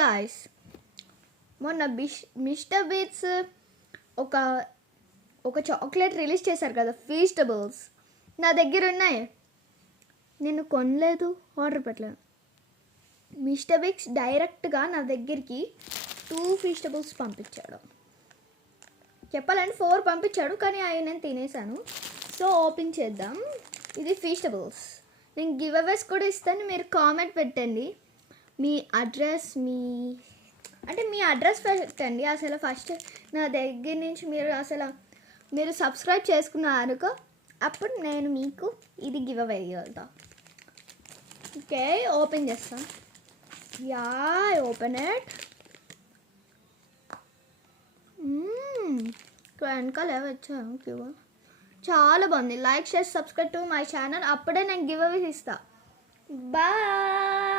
Guys, మొన్న mister beats ఒక chocolate release చేశారు కదా, ఫీస్టబుల్స్. నా దగ్గర ఉన్నాయి, నేను కొనలేదు, ఆర్డర్ పెట్టలేదు. మిస్టర్ బీట్స్ డైరెక్ట్గా నా దగ్గరికి 2 ఫీస్టబుల్స్ పంపించాడు. చెప్పాలంటే 4 పంపించాడు, కానీ అవి నేను తినేసాను. సో ఓపెన్ చేద్దాం. ఇది ఫీస్టబుల్స్. నేను గివ్ అవేస్ కూడా ఇస్తాను, మీరు కామెంట్ పెట్టండి. మీ అడ్రస్ మీ అడ్రస్ పెట్టండి. అసలు ఫస్ట్ నా దగ్గర నుంచి మీరు సబ్స్క్రైబ్ చేసుకున్నారు అనుకో, అప్పుడు నేను మీకు ఇది గివ్ అవే ఇవ్వగలుగుతా. ఓకే, ఓపెన్ చేస్తాం. Yeah, open it. వెనకాల వచ్చాను గివ్. చాలా బాగుంది. Like, share, subscribe to my channel. అప్పుడే నేను గివ్ అవే ఇస్తా. బాయ్.